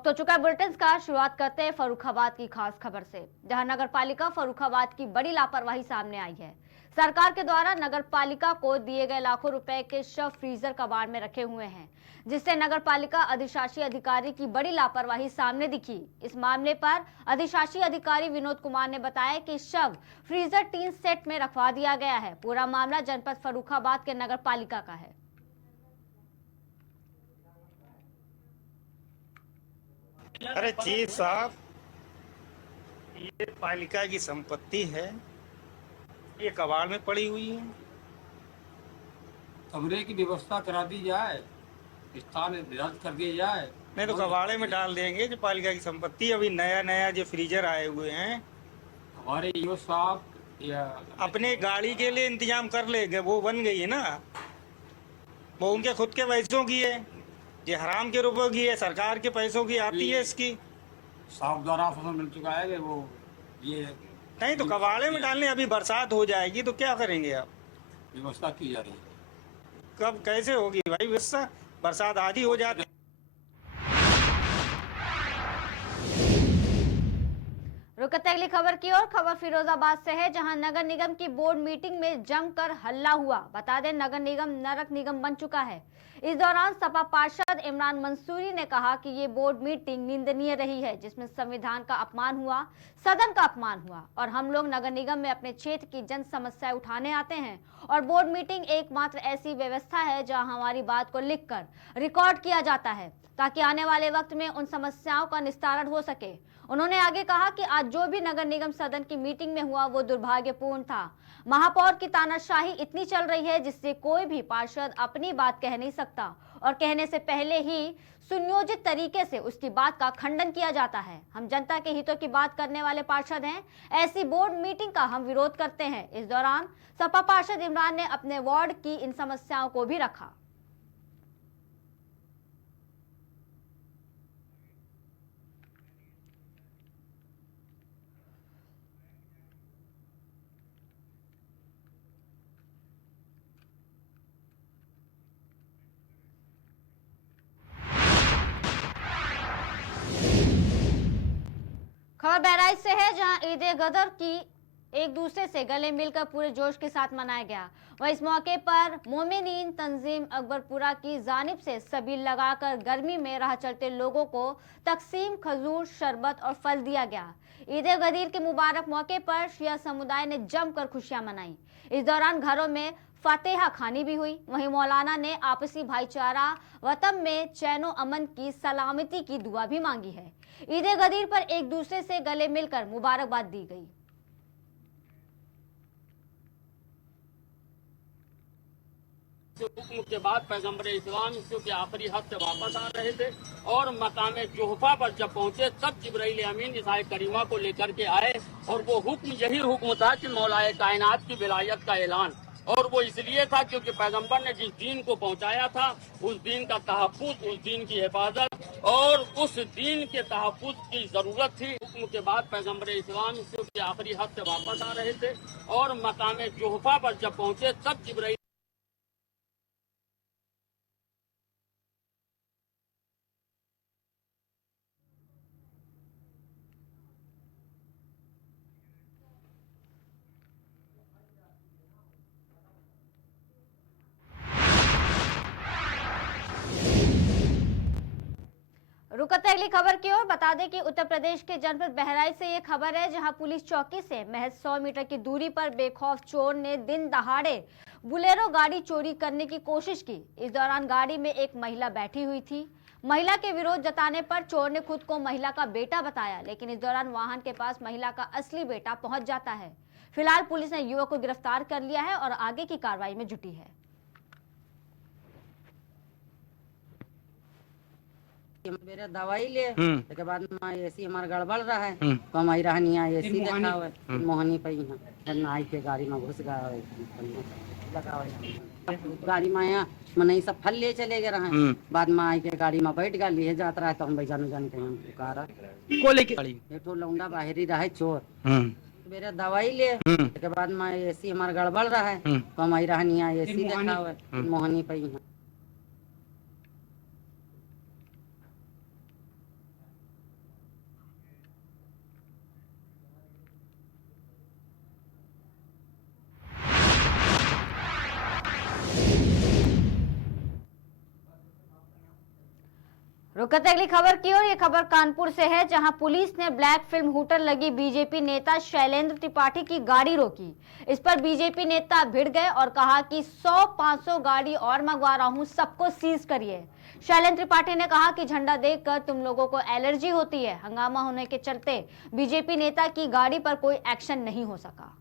वक्त हो चुका है बुलेटिन का। शुरुआत करते हैं फर्रुखाबाद की खास खबर से, जहां नगर पालिका फर्रुखाबाद की बड़ी लापरवाही सामने आई है। सरकार के द्वारा नगर पालिका को दिए गए लाखों रुपए के शव फ्रीजर कबाड़ में रखे हुए हैं, जिससे नगर पालिका अधिशासी अधिकारी की बड़ी लापरवाही सामने दिखी। इस मामले पर अधिशासी अधिकारी विनोद कुमार ने बताया कि शव फ्रीजर 3 सेट में रखवा दिया गया है। पूरा मामला जनपद फर्रुखाबाद के नगर पालिका का है। अरे चीफ साहब, ये पालिका की संपत्ति है, ये कबाड़ में पड़ी हुई है। कमरे की व्यवस्था करा दी जाए, स्थान निर्धारित कर दिया जाए। नहीं तो कबाड़े में डाल देंगे जो पालिका की संपत्ति। अभी नया नया जो फ्रीजर आए हुए हैं, हमारे ईओ साहब या अपने गाड़ी के लिए इंतजाम कर लेंगे। वो बन गई है ना, वो उनके खुद के पैसों की है, ये हराम के रुपयों की है, सरकार के पैसों की आती है इसकी। साहब द्वारा आश्वासन मिल चुका है कि वो ये नहीं तो कबाड़े में डालने। अभी बरसात हो जाएगी तो क्या करेंगे आप? व्यवस्था की जा रही है। कब कैसे होगी भाई व्यवस्था? बरसात आधी हो जाती। रुकते अगली खबर की ओर। खबर फिरोजाबाद से है, जहां नगर निगम की बोर्ड मीटिंग में जमकर हल्ला हुआ। बता दें, नगर निगम नरक निगम बन चुका है। इस दौरान सपा पार्षद इमरान मंसूरी ने कहा कि ये बोर्ड मीटिंग निंदनीय रही है, जिसमें संविधान का अपमान हुआ, सदन का अपमान हुआ। और हम लोग नगर निगम में अपने क्षेत्र की जन समस्याएं उठाने आते हैं, और बोर्ड मीटिंग एकमात्र ऐसी व्यवस्था है जहां हमारी बात को लिखकर रिकॉर्ड किया जाता है, ताकि आने वाले वक्त में उन समस्याओं का निस्तारण हो सके। उन्होंने आगे कहा कि आज जो भी नगर निगम सदन की मीटिंग में हुआ वो दुर्भाग्यपूर्ण था। महापौर की तानाशाही इतनी चल रही है जिससे कोई भी पार्षद अपनी बात कह नहीं सकता, और कहने से पहले ही सुनियोजित तरीके से उसकी बात का खंडन किया जाता है। हम जनता के हितों की बात करने वाले पार्षद हैं, ऐसी बोर्ड मीटिंग का हम विरोध करते हैं। इस दौरान सपा पार्षद इमरान ने अपने वार्ड की इन समस्याओं को भी रखा। खबर बहराइच से है, जहां ईद ए गदर की एक दूसरे से गले मिलकर पूरे जोश के साथ मनाया गया। वह इस मौके पर मोमिनीन तंजीम अकबरपुरा की जानिब से सबील लगाकर गर्मी में राह चलते लोगों को तकसीम खजूर, शरबत और फल दिया गया। ईद ए गदीर के मुबारक मौके पर शिया समुदाय ने जमकर खुशियां मनाई। इस दौरान घरों में फातेहा खानी भी हुई। वहीं मौलाना ने आपसी भाईचारा, वतन में चैनो अमन की सलामती की दुआ भी मांगी है। ईद ए गदीर पर एक दूसरे से गले मिलकर मुबारकबाद दी गई। हुक्म के बाद पैगंबर इस्लाम क्योंकि आखिरी हद से वापस आ रहे थे और मकाम जोहफा पर जब पहुंचे तब जिब्राइल अमीन ईसाई करीमा को लेकर के आए, और वो हुक्म यही हुक्म था कि मौलाए कायनात की विलायत का ऐलान। और वो इसलिए था क्योंकि पैगंबर ने जिस दीन को पहुंचाया था उस दीन का तहफ्फुज, उस दीन की हिफाजत और उस दीन के तहफ्फुज की जरूरत थी। हुक्म के बाद पैगंबर इस्लाम क्योंकि आखिरी हद से वापस आ रहे थे और मकाम जोहफा पर जब पहुंचे तब जिब्राइल रुकते अगली खबर की ओर। बता दें कि उत्तर प्रदेश के जनपद बहराइच से ये खबर है, जहां पुलिस चौकी से महज 100 मीटर की दूरी पर बेखौफ चोर ने दिन दहाड़े बुलेरो गाड़ी चोरी करने की कोशिश की। इस दौरान गाड़ी में एक महिला बैठी हुई थी। महिला के विरोध जताने पर चोर ने खुद को महिला का बेटा बताया, लेकिन इस दौरान वाहन के पास महिला का असली बेटा पहुंच जाता है। फिलहाल पुलिस ने युवक को गिरफ्तार कर लिया है और आगे की कार्रवाई में जुटी है। मेरे दवाई ले के बाद में एसी हमारा गड़बड़ रहा है तो हमारी रहनी है एसी देखा हुआ मोहनी पे यहाँ नाई के गाड़ी में घुस गया गाड़ी में यहाँ मने सब फल ले चले गए रहे। बाद में आई के गाड़ी में बैठ गया, लिए जात रहा तो हम भाई जान के हम पुकारा को लेके गाड़ी तो लौंडा बाहरी रहे चोर। मेरे दवाई ले के बाद में एसी हमारा गड़बड़ रहा है तो हमारी रहनी है एसी देखा हुआ मोहनी पे यहाँ रुक करते अगली खबर की ओर। ये खबर कानपुर से है, जहां पुलिस ने ब्लैक फिल्म हूटर लगी बीजेपी नेता शैलेंद्र त्रिपाठी की गाड़ी रोकी। इस पर बीजेपी नेता भिड़ गए और कहा कि 100-500 गाड़ी और मंगवा रहा हूं, सबको सीज करिए। शैलेंद्र त्रिपाठी ने कहा कि झंडा देखकर तुम लोगों को एलर्जी होती है। हंगामा होने के चलते बीजेपी नेता की गाड़ी पर कोई एक्शन नहीं हो सका।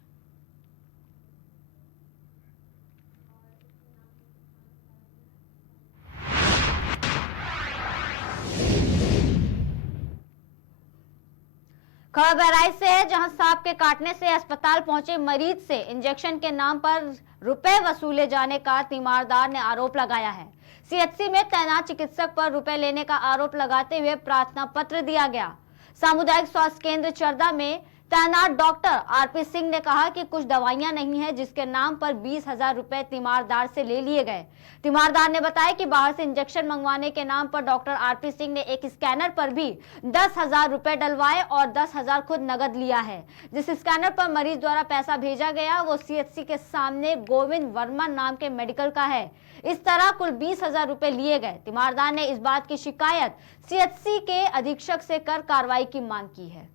खबर बहराइच से है, जहां सांप के काटने से अस्पताल पहुंचे मरीज से इंजेक्शन के नाम पर रुपए वसूले जाने का तीमारदार ने आरोप लगाया है। सीएचसी में तैनात चिकित्सक पर रुपए लेने का आरोप लगाते हुए प्रार्थना पत्र दिया गया। सामुदायिक स्वास्थ्य केंद्र चरदा में तैनात डॉक्टर आरपी सिंह ने कहा कि कुछ दवाइयां नहीं है, जिसके नाम पर 20,000 रुपए तीमारदार से ले लिए गए। तीमारदार ने बताया कि बाहर से इंजेक्शन मंगवाने के नाम पर डॉक्टर आरपी सिंह ने एक स्कैनर पर भी 10,000 रुपए डलवाए और 10,000 खुद नगद लिया है। जिस स्कैनर पर मरीज द्वारा पैसा भेजा गया वो सीएचसी के सामने गोविंद वर्मा नाम के मेडिकल का है। इस तरह कुल 20,000 रुपए लिए गए। तीमारदार ने इस बात की शिकायत सीएचसी के अधीक्षक से कर कार्रवाई की मांग की है।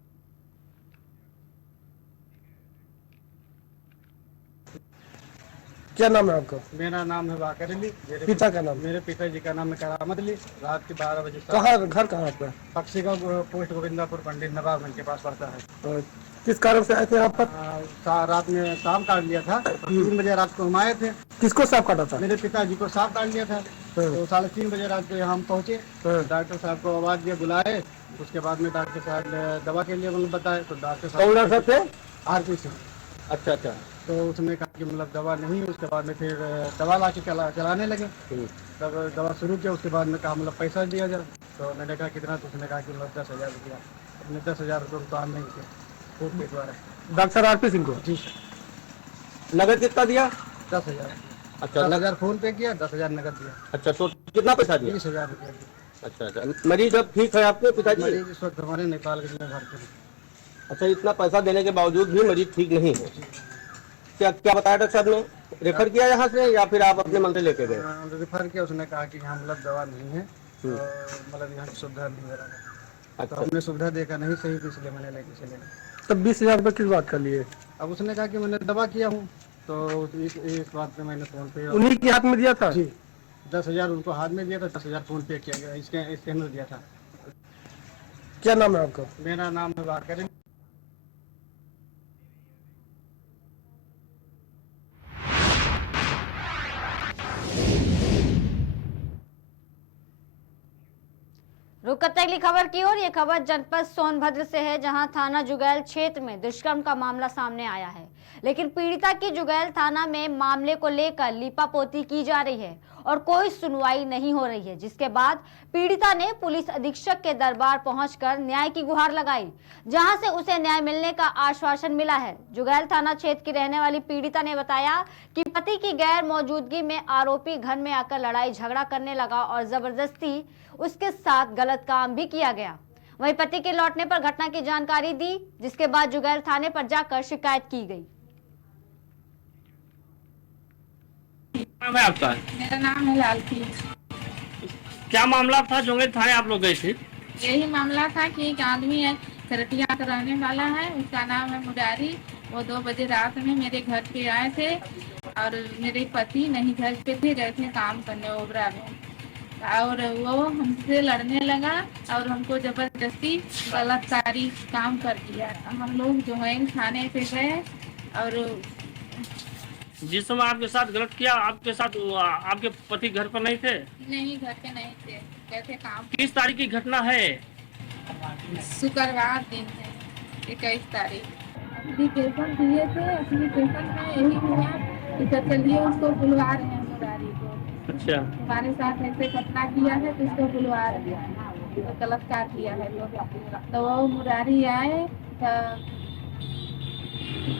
क्या नाम है आपका? मेरा नाम है वाकर अली। पिता का नाम? मेरे पिताजी का नाम है करामत अली। रात के 12 बजे कहाँ घर कहाँ आपका? पक्षी का पोस्ट गोविंदापुर पंडित नवाबगंज के पास पड़ता है। किस कारण से आए थे यहाँ पर? रात में सांप काट लिया था। 3 बजे रात को हम आए थे। किसको सांप काटा था? मेरे पिताजी को सांप काट लिया था। तो 3:30 बजे रात को हम पहुँचे। डॉक्टर साहब को आवाज दिया, बुलाए। उसके बाद में डॉक्टर साहब दवा के लिए उन्होंने बताया। तो डॉक्टर साहब थे आरपी सिंह। अच्छा। तो उसने कहा कि मतलब दवा नहीं। उसके बाद में फिर दवा ला के चलाने लगे। तब दवा शुरू किया। उसके बाद में कहा मतलब पैसा दिया जाए। तो मैंने कहा कितना? तो उसने कहा कि मतलब 10,000 रुपया। अपने 10,000 रुपये भुगतान नहीं किया कोर्ट के द्वारा। डॉक्टर आरपी सिंह को? जी सर। नगद कितना दिया? 10,000। अच्छा, 10,000 फोन पे किया, 10,000 नगद दिया। अच्छा, तो कितना पैसा दिया? 20,000 रुपया दिया। अच्छा। मरीज अब ठीक है आपके पिताजी? मरीज इस वक्त हमारे नेपालगंज में भर्ती है। अच्छा, इतना पैसा देने के बावजूद भी मरीज ठीक नहीं है। क्या बताया डॉक्टर साहब ने? रेफर किया यहाँ से या फिर आप अपने मन से लेके गए? रेफर किया। उसने कहा कि यहाँ मतलब दवा नहीं है, मतलब यहाँ की सुविधा नहीं है। अच्छा। तो हमने सुविधा देखा नहीं सही, तो इसलिए मैंने लेके चले गए। तब 20,000 रुपये किस बात कर लिए? अब उसने कहा कि मैंने दवा किया हूँ, तो इस बात पे मैंने फोन पे उन्हीं के हाथ में दिया था? जी। 10,000 उनको हाथ में दिया था, 10,000 फोन पे किया गया। स्कैनर दिया था। क्या नाम है आपका? मेरा नाम है वाकर अली। रुक करते अगली खबर की ओर। ये खबर जनपद सोनभद्र से है, जहां थाना जुगैल क्षेत्र में दुष्कर्म का मामला सामने आया है। लेकिन पीड़िता की जुगैल थाना में मामले को लेकर लीपापोती की जा रही है और कोई सुनवाई नहीं हो रही है, जिसके बाद पीड़िता ने पुलिस अधीक्षक के दरबार पहुंचकर न्याय की गुहार लगाई, जहां से उसे न्याय मिलने का आश्वासन मिला है। जुगैल थाना क्षेत्र की रहने वाली पीड़िता ने बताया कि पति की गैर मौजूदगी में आरोपी घर में आकर लड़ाई झगड़ा करने लगा और जबरदस्ती उसके साथ गलत काम भी किया गया। वहीं पति के लौटने पर घटना की जानकारी दी, जिसके बाद जुगैल थाने पर जाकर शिकायत की गई। नाम है आपका? मेरा नाम है लालती। क्या मामला था जुगैल थाने आप लोग गए थे? यही मामला था कि एक आदमी है, खरटिया का रहने वाला है, उसका नाम है मुरारी। वो 2 बजे रात में मेरे घर पे आए थे और मेरे पति नहीं घर पे थे, गए थे काम करने ओबरा में। और वो हमसे लड़ने लगा और हमको जबरदस्ती बलात्कारी काम कर दिया। हम लोग जो है थाने पे गए और जिस समय आपके साथ गलत किया, आपके साथ आपके पति घर पर नहीं थे? नहीं, घर पे नहीं थे, गए थे काम। किस तारीख की घटना है? शुक्रवार दिन है, 21 तारीख। एप्लीकेशन दिए थे, एप्लीकेशन में यही हुआ कि चलिए उसको बुलवा रहे हैं मुरारी को। अच्छा। हमारे साथ ऐसे घटना किया है तो उसको बुलवा रहे हैं, तो गलत कार्य किया है। तो वो मुरारी आए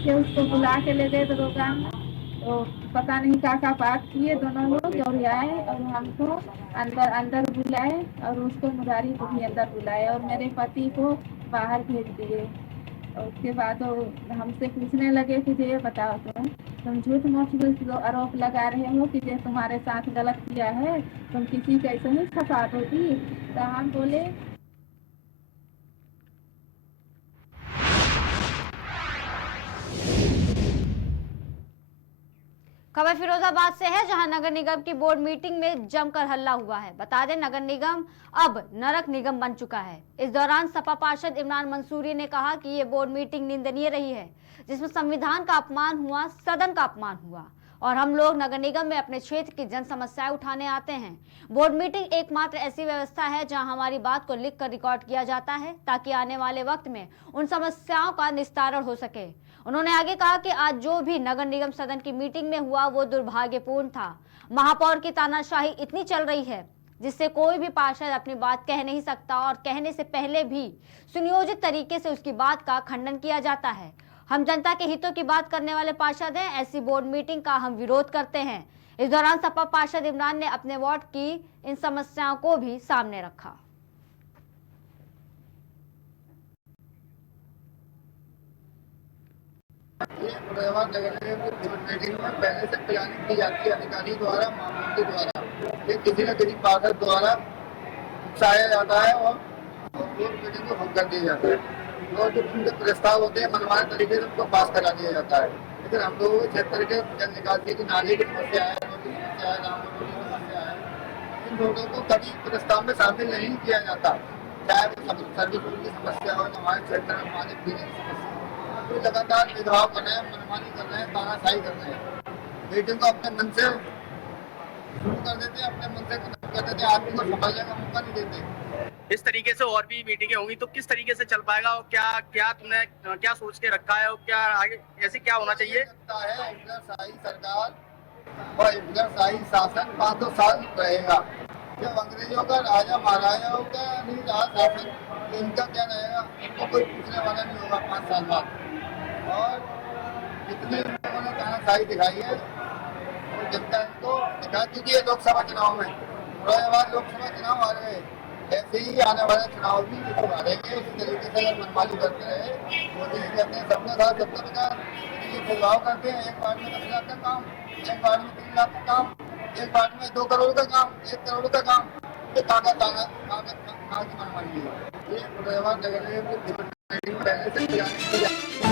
तो उसको बुला के ले गए दरोगा में। तो पता नहीं क्या बात किए दोनों लोग, और आए और हमको अंदर बुलाए और उसको मुरारी को भी अंदर बुलाए और मेरे पति को बाहर भेज दिए। और उसके बाद वो हमसे पूछने लगे कि ये बताओ तुम झूठ मूठ आरोप लगा रहे हो कि ये तुम्हारे साथ गलत किया है, तुम किसी कैसे नहीं फंसा दोगी। तो हम बोले खबर फिरोजाबाद से है, जहां नगर निगम की बोर्ड मीटिंग में जमकर हल्ला हुआ है। बता दें, नगर निगम अब नरक निगम बन चुका है। इस दौरान सपा पार्षद इमरान मंसूरी ने कहा कि ये बोर्ड मीटिंग निंदनीय रही है, जिसमें संविधान का अपमान हुआ, सदन का अपमान हुआ, और हम लोग नगर निगम में अपने क्षेत्र की जन समस्याएं उठाने आते हैं। बोर्ड मीटिंग एकमात्र ऐसी व्यवस्था है जहां हमारी बात को लिख कर रिकॉर्ड किया जाता है, ताकि आने वाले वक्त में उन समस्याओं का निस्तारण हो सके। उन्होंने आगे कहा कि आज जो भी नगर निगम सदन की मीटिंग में हुआ वो दुर्भाग्यपूर्ण था। महापौर की तानाशाही इतनी चल रही है जिससे कोई भी पार्षद अपनी बात कह नहीं सकता, और कहने से पहले भी सुनियोजित तरीके से उसकी बात का खंडन किया जाता है। हम जनता के हितों की बात करने वाले पार्षद हैं, ऐसी बोर्ड मीटिंग का हम विरोध करते हैं। इस दौरान सपा पार्षद इमरान ने अपने वार्ड की इन समस्याओं को भी सामने रखा। मीटिंग में पहले से प्लानिंग की जाती है अधिकारी द्वारा, मामले द्वारा, ये किसी न किसी पार्षद द्वारा उकसाया जाता है और बोर्ड मीटिंग को भंग कर दिया जाता है, और जो उनके प्रस्ताव होते हैं मनमाने तरीके से उनको पास करा दिया जाता है। लेकिन हम लोगों के क्षेत्र के जल निकासी की नाली की समस्या है, रोड की समस्या है, गाँव की समस्या है, इन लोगों को कभी प्रस्ताव में शामिल नहीं किया जाता। चाहे वो सर्विस रोड की समस्या हो, हमारे क्षेत्र में पानी पीने की समस्या, तो लगातार विभाग कर रहे हैं, मनमानी कर रहे हैं, तानाशाही कर रहे हैं। मीटिंग को अपने मन से शुरू कर देते हैं, अपने मन से खत्म कर देते हैं, आदमी को संभालने का मौका नहीं देते। इस तरीके से और भी मीटिंगें होंगी तो किस तरीके से चल पाएगा, और क्या तुमने क्या सोच के रखा है, और क्या आगे ऐसे क्या होना चाहिए? लगता है हिटलरशाही सरकार और हिटलरशाही शासन 500 साल रहेगा। जब अंग्रेजों का राजा महाराजाओं का नहीं रहा शासन, तो इनका क्या रहेगा, इनको कोई पूछने वाला नहीं होगा 5 साल बाद। और जितने लोगों ने तानाशाही दिखाई है और जनता इनको दिखा चुकी है लोकसभा चुनाव में, फिरोजाबाद लोकसभा चुनाव आ रहे हैं, ऐसे ही आने वाले चुनाव भी जो हारेंगे इस तरीके से अगर मनमानी करते रहे। मोदी जी कहते हैं सबका साथ सबका विकास, लेकिन ये भेदभाव करते हैं, एक वार्ड में 10 लाख का काम, एक वार्ड में 3 लाख का काम, एक वार्ड में 2 करोड़ का काम, 1 करोड़ का काम, ये मनमानी है। ये फिरोजाबाद नगर निगम की पहले से